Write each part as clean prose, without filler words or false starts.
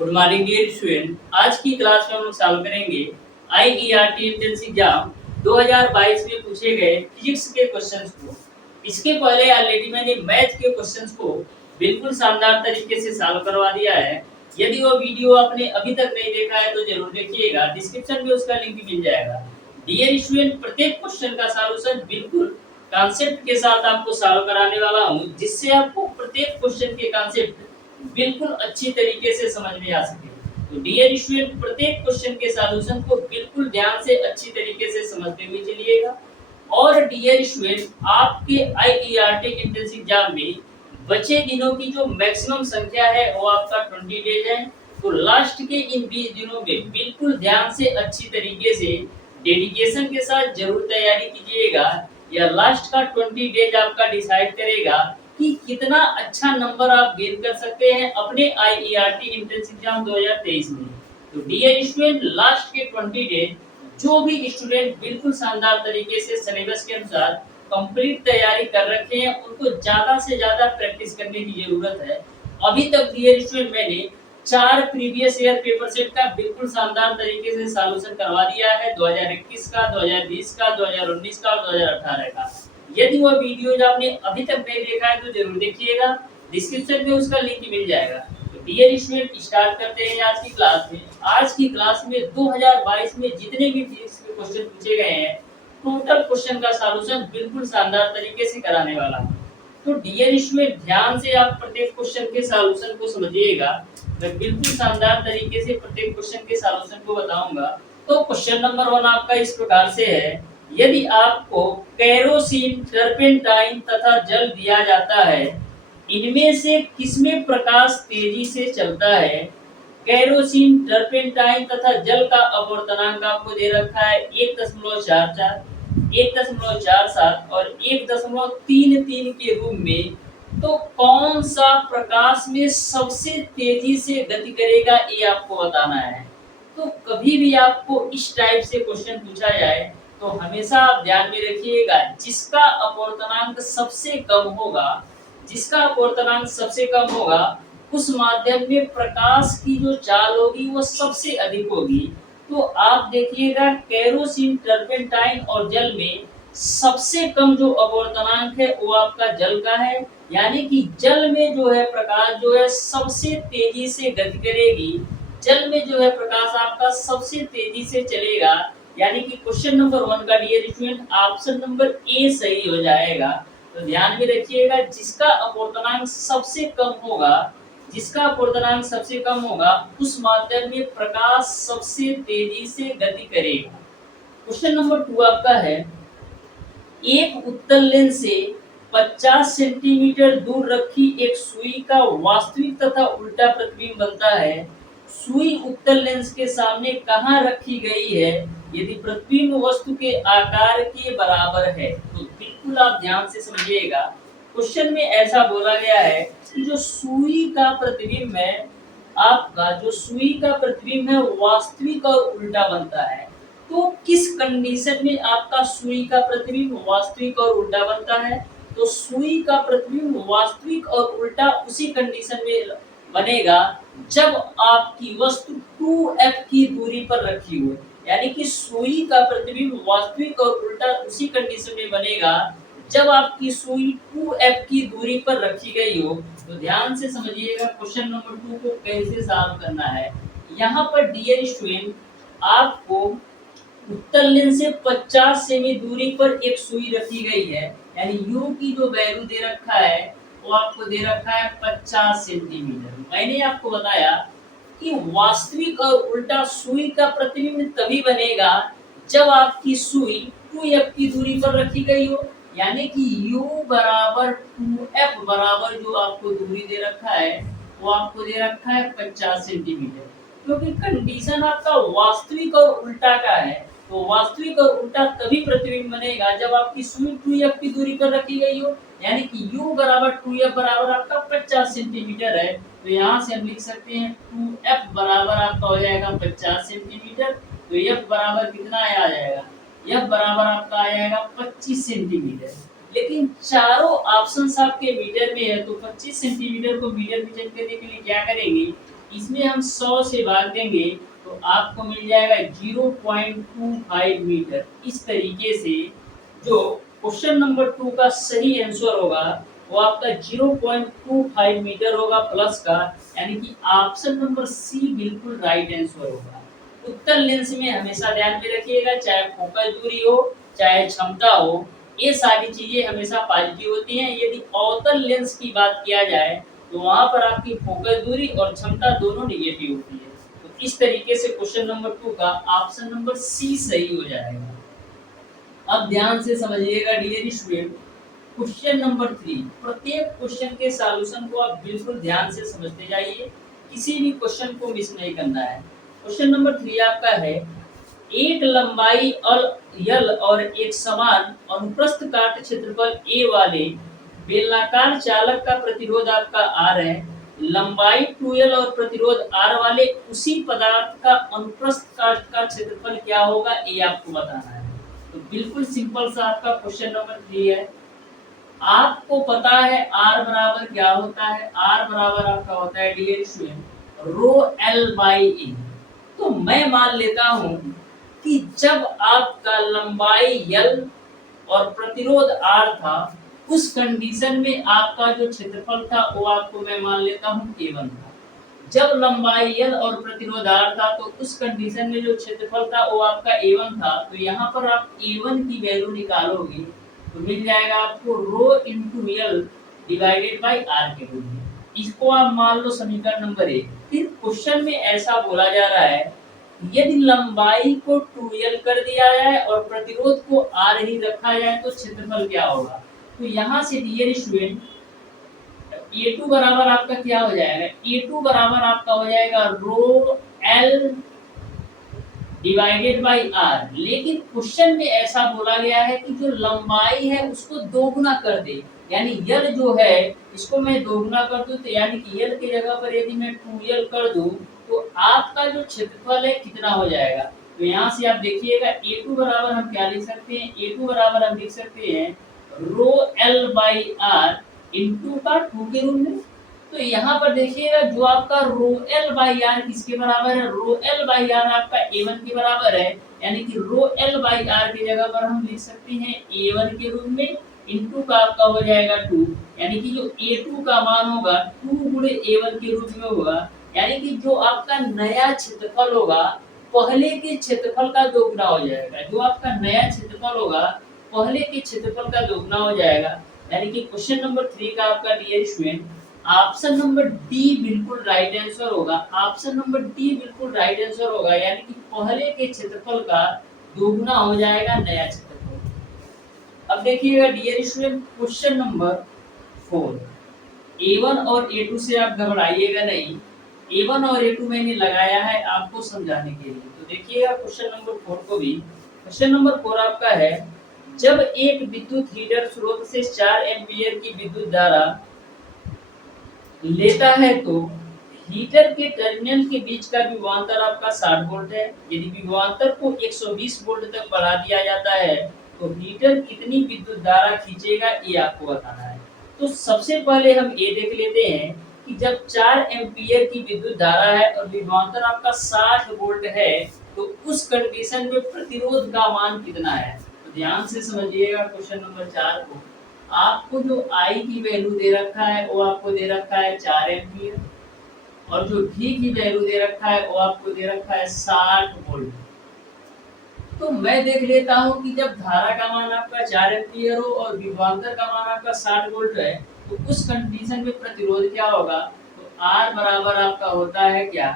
Good morning dear student. आज की class में हम लोग सॉल्व करेंगे आईईआरटी एंट्रेंस एग्जाम 2022 में पूछे गए फिजिक्स के क्वेश्चंस को। इसके पहले ऑलरेडी मैंने मैथ के क्वेश्चंस को बिल्कुल शानदार तरीके से सॉल्व करवा दिया है। यदि वो वीडियो आपने अभी तक नहीं देखा है तो जरूर देखिएगा, डिस्क्रिप्शन में उसका लिंक मिल जाएगा। डियर स्टूडेंट, प्रत्येक क्वेश्चन का सॉल्यूशन बिल्कुल कॉन्सेप्ट के साथ आपको सॉल्व कराने वाला हूँ, जिससे आपको प्रत्येक क्वेश्चन के कॉन्सेप्ट बिल्कुल अच्छी तरीके से समझ में आ सके। तो डियर स्टूडेंट, प्रत्येक क्वेश्चन के सॉल्यूशन को बिल्कुल ध्यान से अच्छी तरीके से समझते हुए चलिएगा। और डियर स्टूडेंट, आपके आईईआरटी एंट्रेंस एग्जाम में बचे दिनों की जो मैक्सिमम संख्या है वो आपका 20 डेज है। तो लास्ट के इन 20 दिनों में बिल्कुल ध्यान से अच्छी तरीके से डेडिकेशन के साथ जरूर तैयारी कीजिएगा। या लास्ट का 20 डेज आपका डिसाइड करेगा कि कितना अच्छा नंबर आप गेन कर सकते हैं अपने आईईआरटी एंट्रेंस एग्जाम 2023 में। तो डियर स्टूडेंट, लास्ट के 20 डेज जो भी स्टूडेंट बिल्कुल शानदार तरीके से सिलेबस के अनुसार कंप्लीट तैयारी कर रखे हैं, उनको ज्यादा से ज्यादा प्रैक्टिस करने की जरूरत है। अभी तक डियर स्टूडेंट मैंने 4 प्रीवियस ईयर पेपर सेट का बिल्कुल शानदार तरीके से सॉल्यूशन करवा दिया है, 2021 का, 2020 का, 2019 का और 2018 का। यदि वो वीडियोज आपने अभी तक नहीं देखा है तो जरूर देखिएगा, डिस्क्रिप्शन में उसका लिंक मिल जाएगा। तो डियर स्टूडेंट, स्टार्ट करते हैं आज की क्लास में। आज की क्लास में 2022 में जितने भी फिजिक्स के क्वेश्चन पूछे गए हैं, टोटल क्वेश्चन का सॉल्यूशन बिल्कुल शानदार तरीके से कराने वाला हूं। तो डियर स्टूडेंट, ध्यान से आप प्रत्येक क्वेश्चन के सॉल्यूशन को समझिएगा। मैं बिल्कुल शानदार तरीके से प्रत्येक क्वेश्चन के सॉल्यूशन को बताऊंगा। तो क्वेश्चन नंबर 1 आपका इस प्रकार से है, यदि आपको केरोसिन, टर्पेंटाइन तथा जल दिया जाता है, इनमें से किसमें प्रकाश तेजी से चलता है? केरोसिन, टर्पेंटाइन तथा जल का अपवर्तनांक आपको दे रखा है 1.44, 1.47 और 1.33 के रूप में। तो कौन सा प्रकाश में सबसे तेजी से गति करेगा, ये आपको बताना है। तो कभी भी आपको इस टाइप से क्वेश्चन पूछा जाए तो हमेशा आप ध्यान में रखिएगा, जिसका अपवर्तनांक सबसे कम होगा, जिसका अपवर्तनांक सबसे कम होगा, उस माध्यम में प्रकाश की जो चाल होगी वो सबसे अधिक होगी। तो आप देखिएगा, केरोसिन, टर्पेंटाइन और जल में सबसे कम जो अपवर्तनांक है वो आपका जल का है। यानी कि जल में जो है प्रकाश जो है सबसे तेजी से गति करेगी, जल में जो है प्रकाश आपका सबसे तेजी से चलेगा। यानी कि क्वेश्चन नंबर 1 का dear student option number A सही हो जाएगा। तो ध्यान में रखिएगा, जिसका अपवर्तनांक सबसे कम होगा, जिसका अपवर्तनांक सबसे कम होगा, उस माध्यम में प्रकाश सबसे तेजी से गति करेगा। क्वेश्चन नंबर 2 आपका है, एक उत्तल लेंस से 50 सेंटीमीटर दूर रखी एक सुई का वास्तविक तथा उल्टा प्रतिबिंब बनता है। सुई उत्तल लेंस के सामने कहाँ रखी गई है यदि प्रतिबिंब वस्तु के आकार के बराबर है? तो बिल्कुल आप ध्यान से समझिएगा। क्वेश्चन में ऐसा बोला गया है कि जो सुई का प्रतिबिंब है, आपका जो सुई का प्रतिबिंब है वास्तविक और उल्टा बनता है। तो किस कंडीशन में आपका सुई का प्रतिबिंब वास्तविक और उल्टा बनता है? तो सुई का प्रतिबिंब वास्तविक और उल्टा उसी कंडीशन में बनेगा जब आपकी वस्तु 2f की दूरी पर रखी हो। यानी कि सुई का प्रतिबिंब वास्तविक और उल्टा उसी कंडीशन में बनेगा जब आपकी सुई 2f की दूरी पर रखी गई हो। तो ध्यान से समझिएगा क्वेश्चन नंबर 2 को कैसे सॉल्व करना है। यहाँ पर डियर स्टूडेंट, आपको उत्तल लेंस से 50 सेमी दूरी पर एक सुई रखी गई है। यानी u की जो वैल्यू दे रखा है वो आपको दे रखा है 50 सेंटीमीटर। मैंने आपको बताया कि वास्तविक और उल्टा सुई का प्रतिबिंब तभी बनेगा जब आपकी सुई 2f की दूरी पर रखी गई हो। यानी कि u बराबर 2f बराबर जो आपको दूरी दे रखा है वो आपको दे रखा है 50 सेंटीमीटर। क्योंकि कंडीशन आपका वास्तविक और उल्टा का है, तो वास्तविक और उल्टा तभी प्रतिबिंब बनेगा जब आपकी सुई 2f की दूरी पर रखी गई हो। यानी कि u बराबर 2f बराबर आपका 50 सेंटीमीटर है। तो यहाँ से हम लिख सकते हैं 2f बराबर आपका हो जाएगा 50 सेंटीमीटर। तो f बराबर कितना आ जाएगा? f बराबर आपका आ जाएगा 25 सेंटीमीटर। लेकिन चारों ऑप्शंस आपके मीटर में है, तो 25 सेंटीमीटर को मीटर में चेंज करने के लिए क्या करेंगे? इसमें हम 100 से भाग देंगे तो आपको मिल जाएगा 0.25 मीटर। इस तरीके से जो क्वेश्चन नंबर 2 का सही आंसर होगा वो आपका 0.25 मीटर होगा प्लस का, यानी कि ऑप्शन नंबर सी बिल्कुल राइट आंसर होगा। उत्तल लेंस में हमेशा ध्यान में रखिएगा, चाहे फोकस दूरी हो चाहे क्षमता हो, ये सारी चीजें हमेशा पॉजिटिव होती हैं। यदि अवतल लेंस की बात किया जाए तो वहां पर आपकी फोकस दूरी और क्षमता दोनों निगेटिव होती है। तो इस तरीके से क्वेश्चन नंबर 2 का ऑप्शन नंबर सी सही हो जाएगा। अब ध्यान से समझिएगा डियर स्टूडेंट, क्वेश्चन नंबर 3, प्रत्येक क्वेश्चन के सॉल्यूशन को आप बिल्कुल ध्यान से समझते जाइए, किसी भी क्वेश्चन को मिस नहीं करना है। क्वेश्चन नंबर 3 आपका है, एक लंबाई यल और एक समान अनुप्रस्थ काट क्षेत्रफल ए वाले बेलनाकार चालक का प्रतिरोध आपका आर है। लंबाई 2l और प्रतिरोध आर वाले उसी पदार्थ का अनुप्रस्थ काट का क्षेत्रफल क्या होगा, ये आपको बताना है। तो बिल्कुल सिंपल सा आपका क्वेश्चन नंबर 3 है। आपको पता है आर बराबर क्या होता है, आर बराबर आपका होता है dear student rho l by a. तो मैं मान लेता हूं कि जब आपका लंबाई यल और प्रतिरोध आर था, उस कंडीशन में आपका जो क्षेत्रफल था वो आपको मैं मान लेता हूं A1 था। जब लंबाई यल और प्रतिरोध आर था तो उस कंडीशन में जो क्षेत्रफल था वो आपका A1 था। तो यहाँ पर आप A1 की वैल्यू निकालोगे तो मिल जाएगा आपको rho into l divided by r के रूप में। इसको आप मान लो समीकरण नंबर 1। फिर क्वेश्चन में ऐसा बोला जा रहा है, यदि लंबाई को 2l कर दिया जाए और प्रतिरोध को r ही रखा जाए तो क्षेत्रफल क्या होगा। तो यहाँ से डियर स्टूडेंट A2 बराबर आपका क्या हो जाएगा, A2 बराबर आपका हो जाएगा रो l डिवाइडेड बाई r। लेकिन क्वेश्चन में ऐसा बोला गया है कि जो लंबाई है उसको दोगुना कर दे, यानी यल जो है इसको मैं दोगुना कर दूं, तो यानी कि यल की जगह पर यदि मैं 2l कर दूं तो आपका जो क्षेत्रफल है कितना हो जाएगा। तो यहाँ से आप देखिएगा A2 बराबर हम क्या लिख सकते हैं, A2 बराबर हम लिख सकते हैं रो l बाई r इंटू का 2 के रूप में। तो यहाँ पर देखिएगा जो आपका रो एल बाई आर किसके बराबर है, रो एल बाई आर आपका A1 के बराबर है, यानी कि रो एल बाई आर की जगह पर हम लिख सकते हैं A1 के रूप में, इंटू का आपका हो जाएगा 2, यानी कि जो A2 का मान होगा 2 गुणे A1 के रूप में होगा, यानी कि जो आपका नया क्षेत्रफल होगा पहले के क्षेत्रफल का दोगुना हो जाएगा। जो आपका नया क्षेत्रफल होगा पहले के क्षेत्रफल का दोगुना हो जाएगा, यानी कि क्वेश्चन नंबर 3 का आपका dear student option number D बिल्कुल राइट आंसर होगा। ऑप्शन नंबर डी बिल्कुल राइट आंसर होगा, यानी कि पहले के क्षेत्रफल का दोगुना हो जाएगा नया क्षेत्रफल। अब देखिएगा dear student question number 4, A1 और A2 से आप घबराइएगा नहीं, A1 और A2 मैंने लगाया है आपको समझाने के लिए। तो देखिएगा क्वेश्चन नंबर 4 को भी। क्वेश्चन नंबर 4 आपका है, जब एक विद्युत हीटर स्रोत से 4 एम्पीयर की विद्युत धारा लेता है तो हीटर के टर्मिनल के बीच का विभवांतर आपका 60 वोल्ट है। यदि विभवांतर को 120 वोल्ट तक बढ़ा दिया जाता है तो हीटर कितनी विद्युत धारा खींचेगा, ये आपको बताना है। तो सबसे पहले हम ये देख लेते हैं कि जब 4 एम्पीयर की विद्युत धारा है और विभवांतर आपका 60 वोल्ट है तो उस कंडीशन में प्रतिरोध का मान कितना है। तो ध्यान से समझिएगा क्वेश्चन नंबर 4 को। आपको जो I की वैल्यू दे रखा है वो आपको दे रखा है 4 एम्पीयर, और जो V की वैल्यू दे रखा है वो आपको दे रखा है 60 वोल्ट। तो मैं देख लेता हूँ कि जब धारा का मान आपका 4 एम्पीयर हो और विभवांतर का मान आपका 60 वोल्ट है तो उस कंडीशन में प्रतिरोध क्या होगा। तो R बराबर आपका होता है क्या,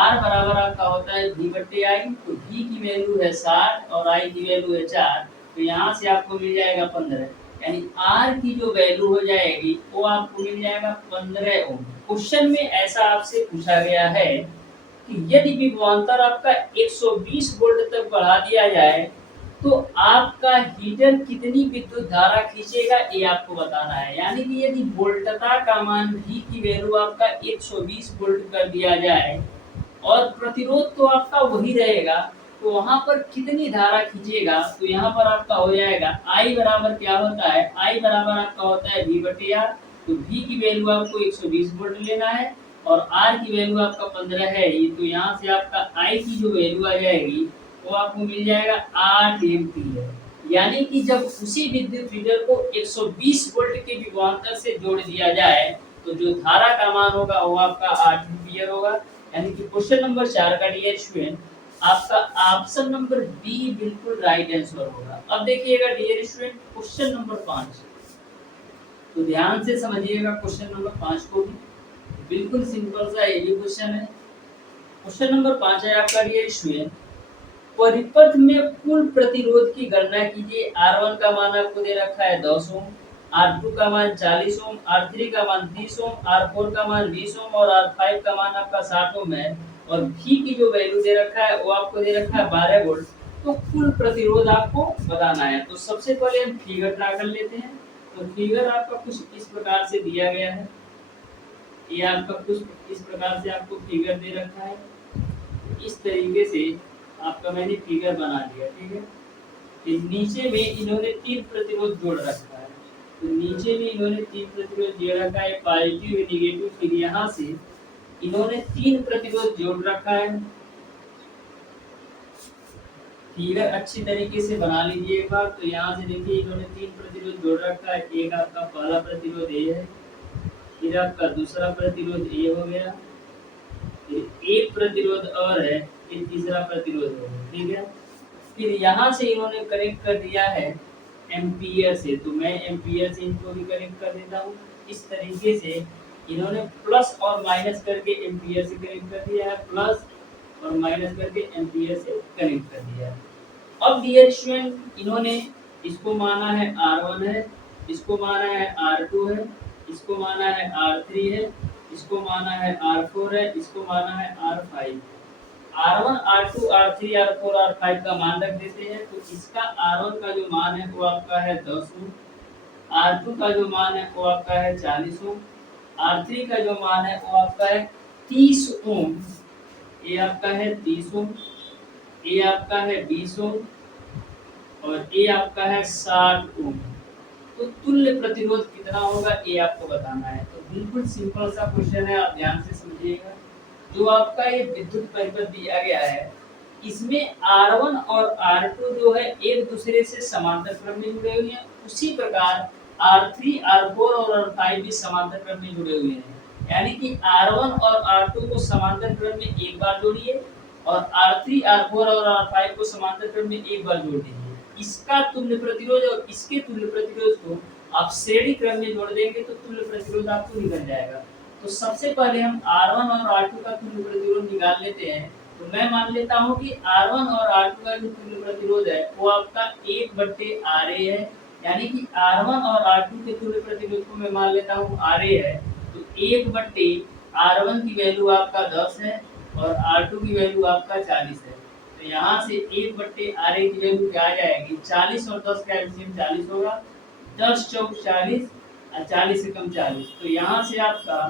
R बराबर आपका होता है V बट्टे I। तो V की वैल्यू है 60 और I की वैल्यू है 4, तो यहाँ से आपको मिल जाएगा 15, यानी R की जो वैल्यू हो जाएगी वो आपको मिल जाएगा 15 ओम। क्वेश्चन में ऐसा आपसे पूछा गया है कि यदि विभवांतर आपका 120 वोल्ट तक बढ़ा दिया जाए तो आपका हीटर कितनी विद्युत धारा खींचेगा, ये आपको बताना है। यानी कि यदि वोल्टता का मान V की वैल्यू आपका 120 वोल्ट कर दिया जाए और प्रतिरोध तो आपका वही रहेगा, तो वहां पर कितनी धारा खींचेगा। तो यहाँ पर आपका हो जाएगा I बराबर क्या होता है, I बराबर आपका होता है V बटे R। तो V की वैल्यू आपको 120 वोल्ट लेना है और आर की वैल्यू आपका 15 है ही, तो यहाँ से आपका आई की जो वैल्यू आ जाएगी वो आपको मिल जाएगा 8 एम्पीयर। यानी कि जब उसी विद्युत फीडर को 120 वोल्ट के विभवांतर से जोड़ दिया जाए तो जो धारा का मान होगा वो आपका 8 एम्पीयर होगा। यानी कि क्वेश्चन नंबर 4 का डियर स्टूडेंट आपका ऑप्शन नंबर बी बिल्कुल राइट आंसर होगा। अब देखिएगा डियर स्टूडेंट क्वेश्चन नंबर 5, तो ध्यान से समझिएगा क्वेश्चन नंबर 5 को भी, बिल्कुल सिंपल सा ये क्वेश्चन है। क्वेश्चन नंबर 5 है आपका डियर स्टूडेंट, परिपथ में कुल प्रतिरोध की गणना कीजिए। R1 का मान आपको दे रखा है 10 ओम, R2 का मान 40 ओम, R3 का मान 30 ओम, R4 का मान 20 ओम और R5 का मान आपका 60 ओम है। और V की जो वैल्यू दे रखा है वो आपको दे रखा है 12 वोल्ट। तो कुल प्रतिरोध आपको बताना है। तो सबसे पहले हम फिगर ड्रा कर लेते हैं। तो फिगर आपका कुछ इस प्रकार से दिया गया है। ये आपका कुछ इस प्रकार से आपको फिगर दे रखा है। इस तरीके से आपका मैंने फिगर बना दिया, ठीक है। फिर नीचे में इन्होंने 3 प्रतिरोध जोड़ रखा है। तो नीचे में इन्होंने 3 प्रतिरोध जोड़ रखा है, पॉजिटिव नेगेटिव। फिर यहाँ से इन्होंने 3 प्रतिरोध जोड़ रखा है। फिगर अच्छी तरीके से बना लीजिए एक बार। तो यहाँ से देखिए इन्होंने 3 प्रतिरोध जोड़ रखा है। एक आपका पहला प्रतिरोध ए है, फिर आपका दूसरा प्रतिरोध ए हो गया, फिर एक प्रतिरोध और है, फिर तीसरा प्रतिरोध हो गया, ठीक है। फिर यहाँ से इन्होंने कनेक्ट कर दिया है एम्पियर से, तो मैं एम्पियर से इनको भी कनेक्ट कर देता हूँ। इस तरीके से इन्होंने प्लस और माइनस करके एम्पियर से कनेक्ट कर दिया है, प्लस और माइनस करके एम्पियर से कनेक्ट कर दिया है। अब डियर स्टूडेंट इन्होंने इसको माना है R1 है, इसको माना है R2 है, इसको माना है R3 है, इसको माना है R4 है, इसको माना है R5। R1, R2, R3, R4, R5 का मान रख देते हैं। तो इसका R1 का जो मान है वो आपका है 10 ओम, R2 का जो मान है वो आपका है 40 ओम, R3 का जो मान है वो आपका है 30 ओम, ये आपका है 30 ओम, ये आपका है 20 ओम और ये आपका है 60 ओम। तो तुल्य प्रतिरोध कितना होगा ये आपको बताना है। तो बिल्कुल सिंपल सा क्वेश्चन है, आप ध्यान से समझिएगा। जो आपका ये विद्युत परिपथ दिया गया है, इसमें R1 और R2 जो है एक दूसरे से समांतर क्रम में जुड़े हुए हैं। उसी प्रकार R3, R4 और R5 भी समांतर क्रम में जुड़े हुए हैं। यानी कि R1 और R2 को समांतर क्रम में एक बार जोड़िए और R3, R4 और R5 को समांतर क्रम में एक बार जोड़ दीजिए। इसका तुल्य प्रतिरोध और इसके तुल्य प्रतिरोध को आप श्रेणी क्रम में जोड़ देंगे तो तुल्य प्रतिरोध आपको निकल जाएगा। तो सबसे पहले हम R1 और R2 का तुल्य प्रतिरोध निकाल लेते हैं। तो मैं मान लेता हूं कि R1 और R2 का जो तुल्य प्रतिरोध है वो आपका 1/RA है। यानी कि R1 और R2 के तुल्य प्रतिरोध को मैं मान लेता हूं RA है। तो 1/R1 की वैल्यू आपका 10 है और R2 की वैल्यू आपका 40 है। तो यहाँ से 1/RA की वैल्यू क्या आ जाएगी, 40 और 10 का एलसीएम 40 होगा, 10 चौक 40 और 40 से कम 40। तो यहाँ से आपका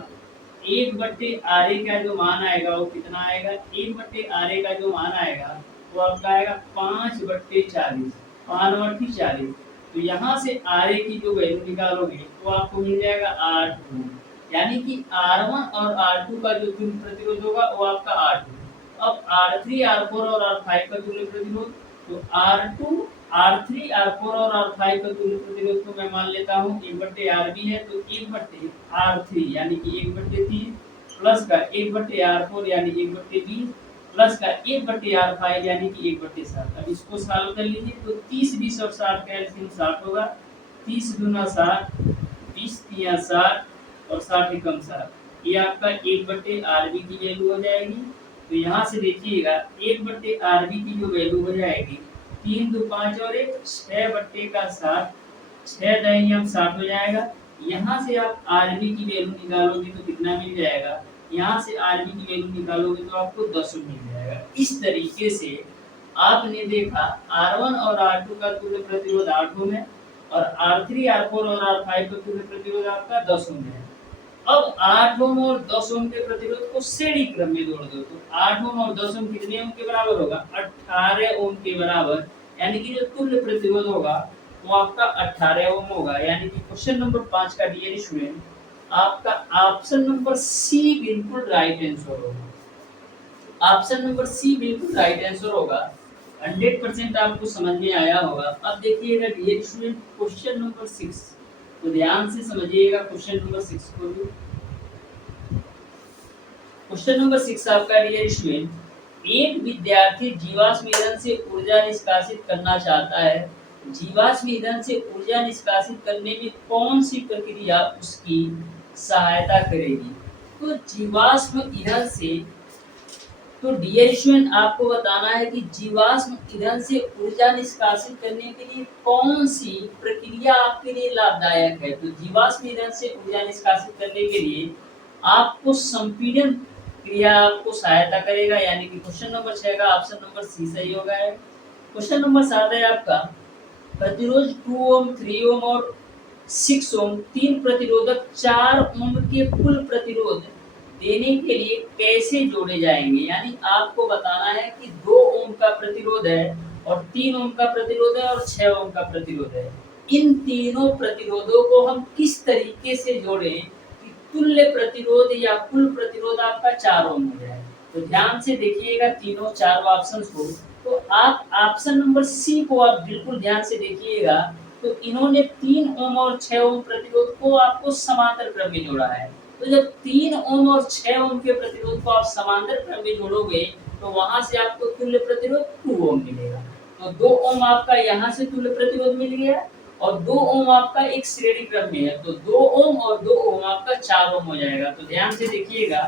1/RA का जो मान आएगा वो कितना आएगा, 1/RA का जो मान आएगा वो आपका आएगा 5/40, 5/40। तो यहाँ से RA की जो वैल्यू निकालोगे तो आपको मिल जाएगा 8 ओम। यानी कि R1 और R2 का जो तुल्य प्रतिरोध होगा वो आपका 8 ओम। अब R3, R4 और R5 का तुल्य प्रतिरोध, तो R2, R3, R4 और R5 का तुल्य प्रतिरोध को मैं मान लेता हूँ 1/RB है। तो 1/R3 यानी कि 1/3 प्लस का 1/R4 यानी 1/20 प्लस का 1/R5 यानी कि 1/7। अब इसको सॉल्व कर लीजिए तो 30, 20 और 60 का एलसीएम 60 होगा। 30 दूना 60, 20 तिया 60 और 60 एकम 60। ये आपका 1/RB की वैल्यू हो जाएगी। तो यहाँ से देखिएगा 1/RB की जो वैल्यू हो जाएगी 3 2 5 और 1 6/60, 6 दहियम 60 हो जाएगा। यहाँ से आप RB की वैल्यू निकालोगे तो कितना मिल जाएगा, यहाँ से RB की वैल्यू निकालोगे तो आपको 10 मिल जाएगा। इस तरीके से आपने देखा R1 और R2 का तुल्य प्रतिरोध 8 ओम है और R3, R4 और R5 का तुल्य प्रतिरोध आपका 10 ओम है। अब 8 ओम और 10 ओम के प्रतिरोध को श्रेणी क्रम में जोड़ दो। तो 8 ओम और 10 ओम कितने ओम के बराबर होगा, 18 ओम के बराबर। यानी कि जो तुल्य प्रतिरोध होगा वो आपका 18 ओम होगा। यानी कि क्वेश्चन नंबर 5 का डियर स्टूडेंट आपका ऑप्शन नंबर सी बिल्कुल राइट आंसर होगा। ऑप्शन नंबर सी बिल्कुल राइट आंसर होगा। 100% आपको समझ में आया होगा। अब देखिएगा डियर स्टूडेंट क्वेश्चन नंबर 6, तो ध्यान से समझिएगा क्वेश्चन नंबर 6 को भी। क्वेश्चन नंबर 6 आपका डियर स्टूडेंट, एक विद्यार्थी जीवाश्म ईंधन से ऊर्जा निष्कासित करना चाहता है। जीवाश्म ईंधन से ऊर्जा निष्कासित करने में कौन सी प्रक्रिया उसकी सहायता करेगी? तो जीवाश्म ईंधन से, तो डियर स्टूडेंट आपको बताना है कि जीवाश्म ईंधन से ऊर्जा निष्कासित करने के लिए कौन सी प्रक्रिया आपके लिए लाभदायक है। तो जीवाश्म ईंधन से ऊर्जा निष्कासित करने के लिए आपको संपीड़न क्रिया आपको सहायता करेगा, यानी कि क्वेश्चन नंबर 6 का ऑप्शन नंबर सी सही होगा है। क्वेश्चन नंबर 7 है आपका, प्रतिरोध 2 ओम, 3 ओम और 6 ओम, तीन प्रतिरोधक 4 ओम के कुल प्रतिरोध देने के लिए कैसे जोड़े जाएंगे। यानी आपको बताना है कि 2 ओम का प्रतिरोध है और 3 ओम का प्रतिरोध है और 6 ओम का प्रतिरोध है। इन तीनों प्रतिरोधों को हम किस तरीके से जोड़ें कि तुल्य प्रतिरोध या कुल प्रतिरोध आपका 4 ओम हो जाए। तो ध्यान से देखिएगा तीनों चारों ऑप्शंस को। तो आप ऑप्शन नंबर सी को आप बिल्कुल ध्यान से देखिएगा। तो इन्होंने 3 ओम और 6 ओम प्रतिरोध को आपको समांतर क्रम में जोड़ा है। तो जब 3 ओम और 6 ओम के प्रतिरोध को आप समांतर क्रम में जोड़ोगे तो वहां से आपको तुल्य प्रतिरोध 2 ओम मिलेगा। तो 2 ओम आपका यहाँ से तुल्य प्रतिरोध मिल गया और 2 ओम आपका एक श्रेणी क्रम में है। तो 2 ओम और 2 ओम आपका 4 ओम हो जाएगा। तो ध्यान से देखिएगा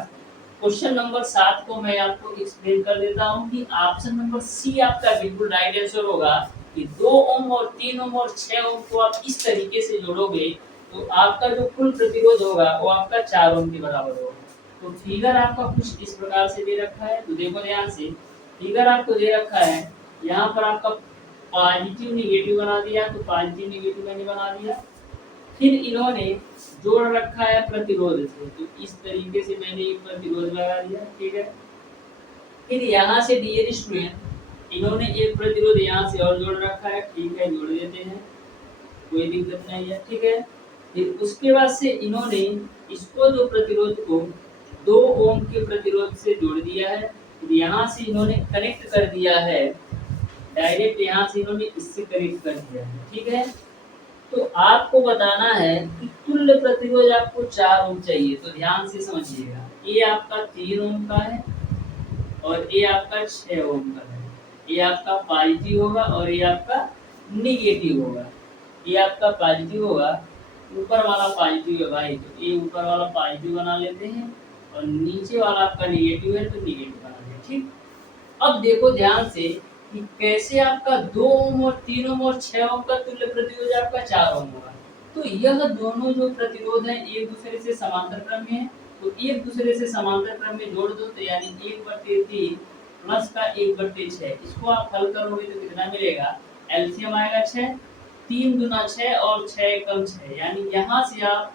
क्वेश्चन नंबर 7 को मैं आपको एक्सप्लेन कर देता हूँ कि ऑप्शन नंबर सी आपका बिल्कुल राइट आंसर होगा कि 2 ओम और 3 ओम और 6 ओम को आप इस तरीके से जोड़ोगे तो आपका जो कुल प्रतिरोध होगा वो आपका 4 ओम के बराबर होगा। तो फिगर आपका कुछ इस प्रकार से दे रखा है। तो देखो ध्यान से, फिगर आपको दे रखा है, यहाँ पर आपका पॉजिटिव निगेटिव बना दिया, तो पॉजिटिव निगेटिव मैंने बना दिया। फिर इन्होंने जोड़ रखा है प्रतिरोध से, तो इस तरीके से मैंने एक प्रतिरोध लगा दिया, ठीक है। फिर यहाँ से डियर स्टूडेंट इन्होंने एक प्रतिरोध यहाँ से और जोड़ रखा है, ठीक है, जोड़ देते हैं, कोई दिक्कत नहीं है, ठीक है। फिर उसके बाद से इन्होंने इसको जो प्रतिरोध को 2 ओम के प्रतिरोध से जोड़ दिया है। फिर यहाँ से इन्होंने कनेक्ट कर दिया है, डायरेक्ट यहाँ से इन्होंने इससे कनेक्ट कर दिया है, ठीक है। तो आपको बताना है कि तुल्य प्रतिरोध आपको 4 ओम चाहिए। तो ध्यान से समझिएगा, ये आपका 3 ओम का है और ये आपका 6 ओम का है। ये आपका पॉजिटिव होगा और ये आपका निगेटिव होगा। ये आपका पॉजिटिव होगा, ऊपर वाला पॉजिटिव है भाई, तो ये ऊपर वाला पॉजिटिव बना लेते हैं और नीचे वाला आपका निगेटिव है तो निगेटिव बना लेते हैं, ठीक। अब देखो ध्यान से कि कैसे आपका 2 ओम और 3 ओम और 6 ओम का तुल्य प्रतिरोध आपका 4 ओम होगा। तो यह दोनों जो प्रतिरोध है एक दूसरे से समांतर क्रम में है, तो एक दूसरे से समांतर क्रम में जोड़ दो, तो यानी 1/3 प्लस का 1/6, इसको आप हल करोगे तो कितना मिलेगा, एलसीएम आएगा 6, 3 दूना 6 और 6 एकम 6, यानी यहाँ से आप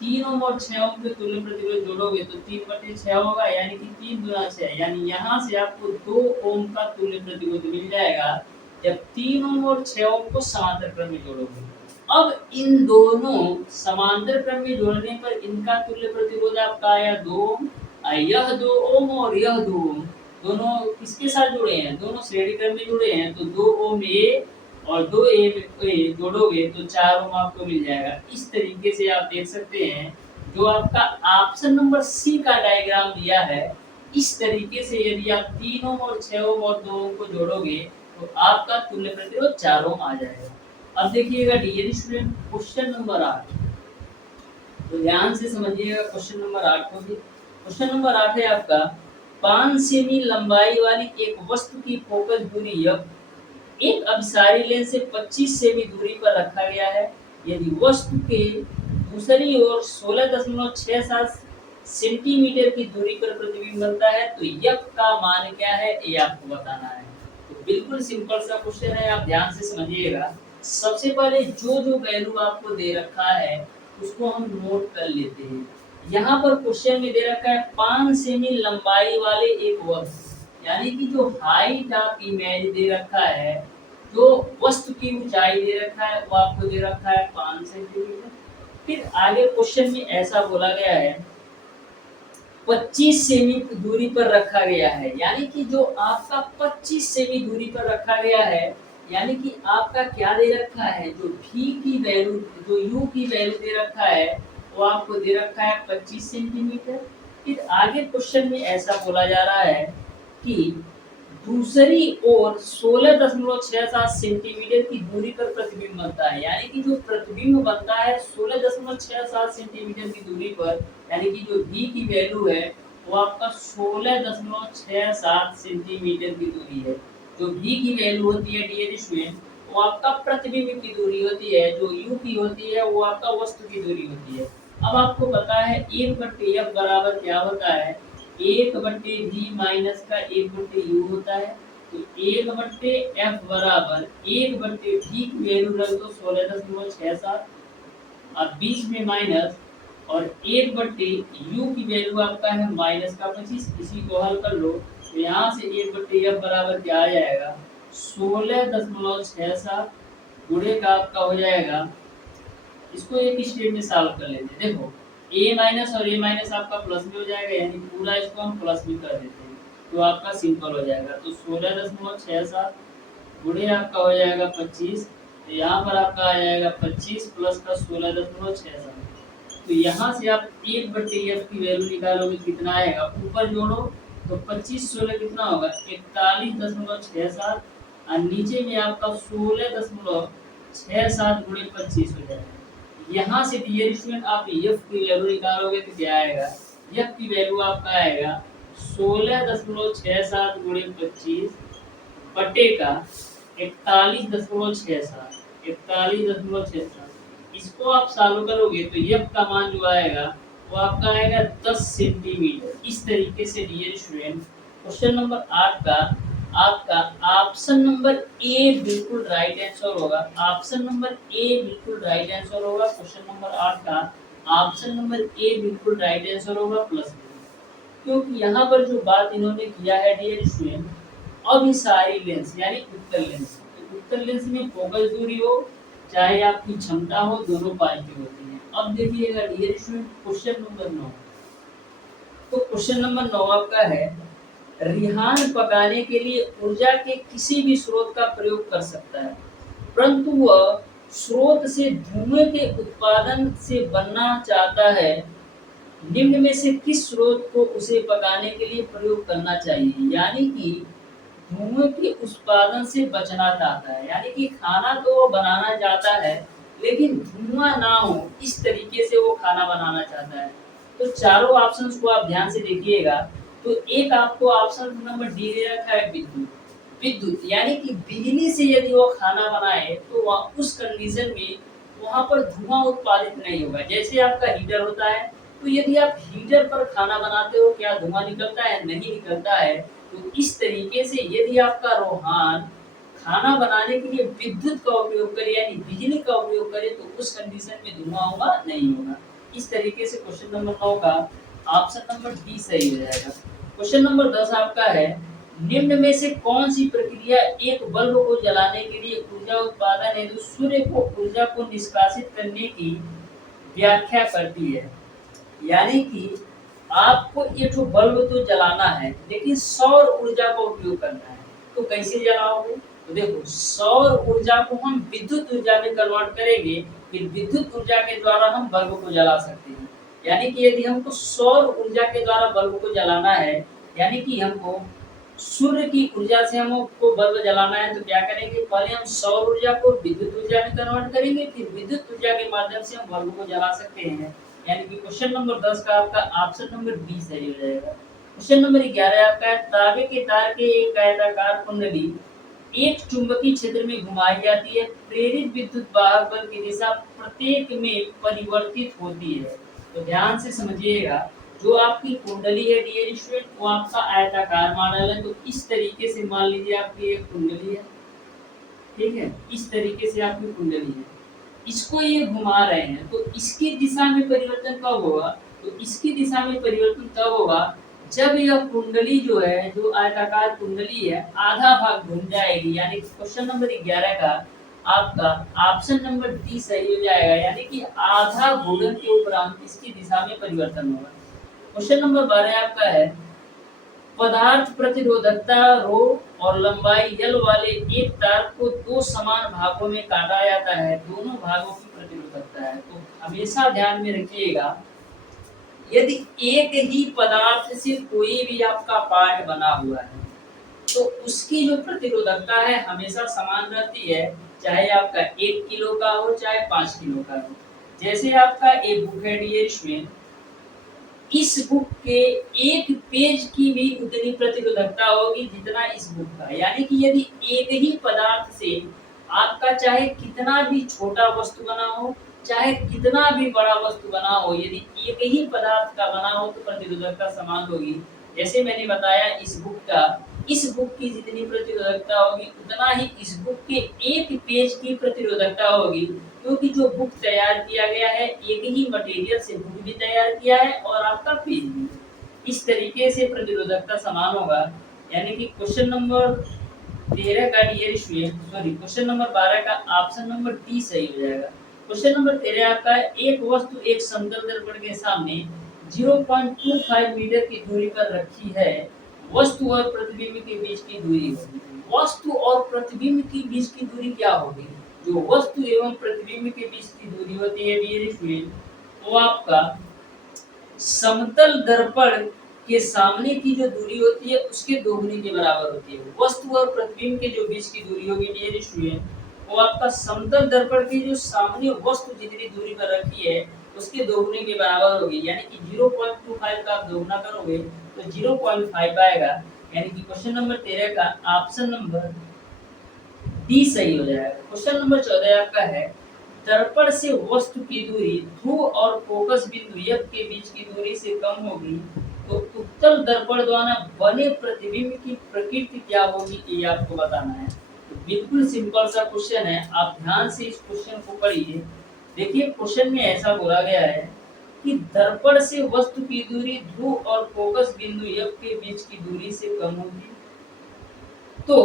3 ओम और 6 ओम के तुल्य प्रतिरोध जोड़ोगे तो 3/6 होगा, यानी कि 3 दूना 6, यानी यहाँ से आपको 2 ओम का तुल्य प्रतिरोध मिल जाएगा जब 3 ओम और 6 ओम को समांतर क्रम में जोड़ोगे। अब इन दोनों समांतर क्रम में जोड़ने पर इनका तुल्य प्रतिरोध आपका आया 2 ओम, यह 2 ओम और यह 2 ओम, दोनों किसके साथ जुड़े हैं, दोनों श्रेणी क्रम में जुड़े हैं। तो 2 ओम ए और 2 ए जोड़ोगे तो 4 ओम आपको मिल जाएगा। इस तरीके से आप देख सकते हैं जो आपका ऑप्शन नंबर सी का डायग्राम दिया है, इस तरीके से यदि आप 3 ओम और 6 ओम और 2 ओम को जोड़ोगे तो आपका तुल्य प्रतिरोध 4 ओम आ जाएगा। अब देखिएगा डियर स्टूडेंट क्वेश्चन नंबर 8, तो ध्यान से समझिएगा क्वेश्चन नंबर 8 को भी। क्वेश्चन नंबर 8 है आपका, 5 सेमी लंबाई वाली एक वस्तु की फोकस दूरी एक अभिसारी लेंस से 25 सेमी दूरी पर रखा गया है। यदि वस्तु के दूसरी ओर 16.67 सेंटीमीटर की दूरी पर प्रतिबिंब बनता है तो यफ का मान क्या है, ये आपको बताना है। तो बिल्कुल सिंपल सा क्वेश्चन है, आप ध्यान से समझिएगा। सबसे पहले जो वैल्यू आपको दे रखा है उसको हम नोट कर लेते हैं। यहाँ पर क्वेश्चन में दे रखा है 5 सेमी लंबाई वाले एक वस्तु, यानी कि जो हाइट ऑफ इमेज दे रखा है, जो वस्तु की ऊंचाई दे रखा है वो आपको दे रखा है 5 सेंटीमीटर। फिर आगे क्वेश्चन में ऐसा बोला गया है 25 सेमी दूरी पर रखा गया है, यानी कि जो आपका 25 सेमी दूरी पर रखा गया है, यानी कि आपका क्या दे रखा है, जो v की वैल्यू, जो u की वैल्यू दे रखा है वो आपको दे रखा है 25 सेंटीमीटर। फिर आगे क्वेश्चन में ऐसा बोला जा रहा है कि दूसरी ओर 16.67 सेंटीमीटर की दूरी पर प्रतिबिंब बनता है, यानी कि जो प्रतिबिंब बनता है 16.67 सेंटीमीटर की दूरी पर, यानी कि जो v की वैल्यू है वो आपका 16.67 सेंटीमीटर की दूरी है। जो v की वैल्यू होती है डियर स्टूडेंट वो आपका प्रतिबिंब की दूरी होती है, जो u की होती है वो आपका वस्तु की दूरी होती है। अब आपको पता है 1/f बराबर क्या होता है, 1/v माइनस का 1/u होता है। तो 1/f बराबर 1/v की वैल्यू रख दो 16.67, अब बीच में माइनस, और 1/u की वैल्यू आपका है माइनस का 25। इसी को हल कर लो तो यहाँ से 1/f बराबर क्या आ जाएगा, 16.67 गुणे का आपका हो जाएगा। इसको एक स्टेप में सॉल्व कर लेते हैं। देखो a माइनस और a माइनस आपका प्लस में हो जाएगा, यानी पूरा इसको हम प्लस में कर देते हैं तो आपका सिंपल हो जाएगा। तो 16.67 गुणे आपका हो जाएगा 25, तो यहाँ पर आपका आ जाएगा 25 प्लस का 16.67। तो यहाँ से आप 1/f की वैल्यू निकालोगे कितना आएगा, ऊपर जोड़ो तो 25 16 कितना होगा 41.67, और नीचे में आपका 16.67 गुणे 25 हो जाएगा। यहाँ से डियर स्टूडेंट आप f की वैल्यू निकालोगे तो क्या आएगा, f की वैल्यू आपका आएगा 16.67 गुणे 25 बटे का 41.67। इसको आप सॉल्व करोगे तो f का मान जो आएगा वो आपका आएगा 10 सेंटीमीटर। इस तरीके से डियर स्टूडेंट क्वेश्चन नंबर 8 का आपका ऑप्शन नंबर ए बिल्कुल राइट आंसर होगा। ऑप्शन नंबर ए बिल्कुल राइट आंसर होगा। क्वेश्चन नंबर 8 का ऑप्शन नंबर ए बिल्कुल राइट आंसर होगा प्लस, क्योंकि यहाँ पर जो बात इन्होंने किया है डियर स्टूडेंट, अभिसारी लेंस यानी उत्तल लेंस, तो उत्तल लेंस में फोकस दूरी हो चाहे आपकी क्षमता हो, दोनों पॉजिटिव होती है। अब देखिएगा डियर स्टूडेंट क्वेश्चन नंबर 9, तो क्वेश्चन नंबर 9 आपका है रिहान पकाने के लिए ऊर्जा के किसी भी स्रोत का प्रयोग कर सकता है, परंतु वह स्रोत से धुएं के उत्पादन से बनना चाहता है। निम्न में से किस स्रोत को उसे पकाने के लिए प्रयोग करना चाहिए, यानी कि धुएं के उत्पादन से बचना चाहता है, यानी कि खाना तो वो बनाना चाहता है लेकिन धुआं ना हो इस तरीके से वो खाना बनाना चाहता है। तो चारों ऑप्शंस को आप ध्यान से देखिएगा। तो एक आपको ऑप्शन नंबर डी दे रखा है विद्युत, विद्युत यानी कि बिजली से यदि वो खाना बनाए तो वहाँ उस कंडीशन में वहाँ पर धुआं उत्पादित नहीं होगा। जैसे आपका हीटर होता है, तो यदि आप हीटर पर खाना बनाते हो क्या धुआं निकलता है, नहीं निकलता है। तो इस तरीके से यदि आपका रोहान खाना बनाने के लिए विद्युत का उपयोग करे यानी बिजली का उपयोग करे तो उस कंडीशन में धुआं होगा नहीं होगा। इस तरीके से क्वेश्चन नंबर 9 का ऑप्शन नंबर डी सही हो जाएगा। क्वेश्चन नंबर 10 आपका है निम्न में से कौन सी प्रक्रिया एक बल्ब को जलाने के लिए ऊर्जा उत्पादन हेतु सूर्य को ऊर्जा को निष्कासित करने की व्याख्या करती है, यानी कि आपको ये जो बल्ब तो जलाना है लेकिन सौर ऊर्जा का उपयोग करना है, तो कैसे जलाओगे। तो देखो सौर ऊर्जा को हम विद्युत ऊर्जा में कन्वर्ट करेंगे, फिर विद्युत ऊर्जा के द्वारा हम बल्ब को जला सकते हैं। यानी कि यदि हमको सौर ऊर्जा के द्वारा बल्ब को जलाना है, यानी कि हमको सूर्य की ऊर्जा से हमको बल्ब जलाना है, तो क्या करेंगे, पहले हम सौर ऊर्जा को विद्युत ऊर्जा में कन्वर्ट करेंगे, फिर विद्युत ऊर्जा के माध्यम से हम बल्ब को जला सकते हैं। यानी कि क्वेश्चन नंबर 10 का आपका ऑप्शन नंबर बी सही हो जाएगा। क्वेश्चन नंबर 11 आपका है तांबे के तार के एक आयताकार कुंडली एक चुंबकीय क्षेत्र में घुमाई जाती है, प्रेरित विद्युत वाहक बल की दिशा प्रत्येक में परिवर्तित होती है। तो ध्यान से समझिएगा, जो आपकी कुंडली है डियर स्टूडेंट वो आपका आयताकार मॉडल है। तो इस तरीके से मान लीजिए आपकी एक कुंडली है, ठीक है, इस तरीके से आपकी कुंडली है, इसको ये घुमा रहे हैं, तो इसकी दिशा में परिवर्तन कब होगा, तो इसकी दिशा में परिवर्तन तब होगा जब यह कुंडली जो है, जो आयताकार कुंडली है, आधा भाग घूम जाएगी। यानी क्वेश्चन नंबर 11 का आपका ऑप्शन नंबर डी सही हो जाएगा, यानी कि आधा घूर्णन के उपरांत इसकी दिशा में परिवर्तन होगा। क्वेश्चन नंबर 12 आपका है, पदार्थ प्रतिरोधकता रो और लंबाई एल वाले एक तार को दो समान भागों में काटा जाता है, दोनों भागों की प्रतिरोधकता है। तो हमेशा ध्यान में रखिएगा, यदि एक ही पदार्थ से कोई भी आपका पार्ट बना हुआ है तो उसकी जो प्रतिरोधकता है हमेशा समान रहती है, चाहे आपका 1 किलो का हो चाहे 5 किलो का हो। जैसे आपका एक बुक है डियर स्टूडेंट, इस बुक के एक पेज की भी उतनी प्रतिरोधकता होगी जितना इस बुक का, यानी कि यदि एक ही पदार्थ से आपका चाहे कितना भी छोटा वस्तु बना हो चाहे कितना भी बड़ा वस्तु बना हो, यदि एक ही पदार्थ का बना हो तो प्रतिरोधकता समान होगी। जैसे मैंने बताया इस बुक की जितनी प्रतिरोधकता होगी उतना ही इस बुक के एक पेज की प्रतिरोधकता होगी, क्योंकि जो बुक तैयार किया गया है एक ही मटेरियल से बुक भी तैयार किया है और आपका पेज भी। इस तरीके से प्रतिरोधकता समान होगा, यानी कि क्वेश्चन नंबर 13 का dear student, sorry question number 12 का ऑप्शन नंबर डी सही हो जाएगा। क्वेश्चन नंबर 13 आपका है, एक वस्तु एक समतल दर्पण के सामने 0.25 मीटर की दूरी पर रखी है, वस्तु और प्रतिबिंब के बीच की दूरी होगी। वस्तु और प्रतिबिंब के बीच की दूरी क्या होगी? जो वस्तु एवं प्रतिबिंब के बीच की दूरी होती है डियर स्टूडेंट, वो आपका समतल दर्पण के सामने की जो दूरी होती है उसके दोगुनी के बराबर होती है। वस्तु और प्रतिबिंब के जो बीच की दूरी होगी डियर स्टूडेंट, वो आपका समतल दर्पण की जो सामने वस्तु जितनी दूरी पर रखी है उसके दोगुने के बराबर होगी, यानी कि 0.25 का आप दोगुना करोगे तो 0.5 आएगा, यानी कि क्वेश्चन नंबर 13 का ऑप्शन नंबर डी सही हो जाएगा। क्वेश्चन नंबर 14 आपका है, दर्पण से वस्तु की दूरी ध्रुव और फोकस बिंदु F के बीच की दूरी से कम होगी तो उत्तल दर्पण द्वारा बने प्रतिबिंब की प्रकृति क्या होगी, ये आपको बताना है। तो बिल्कुल सिंपल सा क्वेश्चन है, आप ध्यान से इस क्वेश्चन को पढ़िए। देखिए क्वेश्चन में ऐसा बोला गया है कि दर्पण से वस्तु की दूरी ध्रुव और फोकस बिंदु F के बीच की दूरी से कम होगी, तो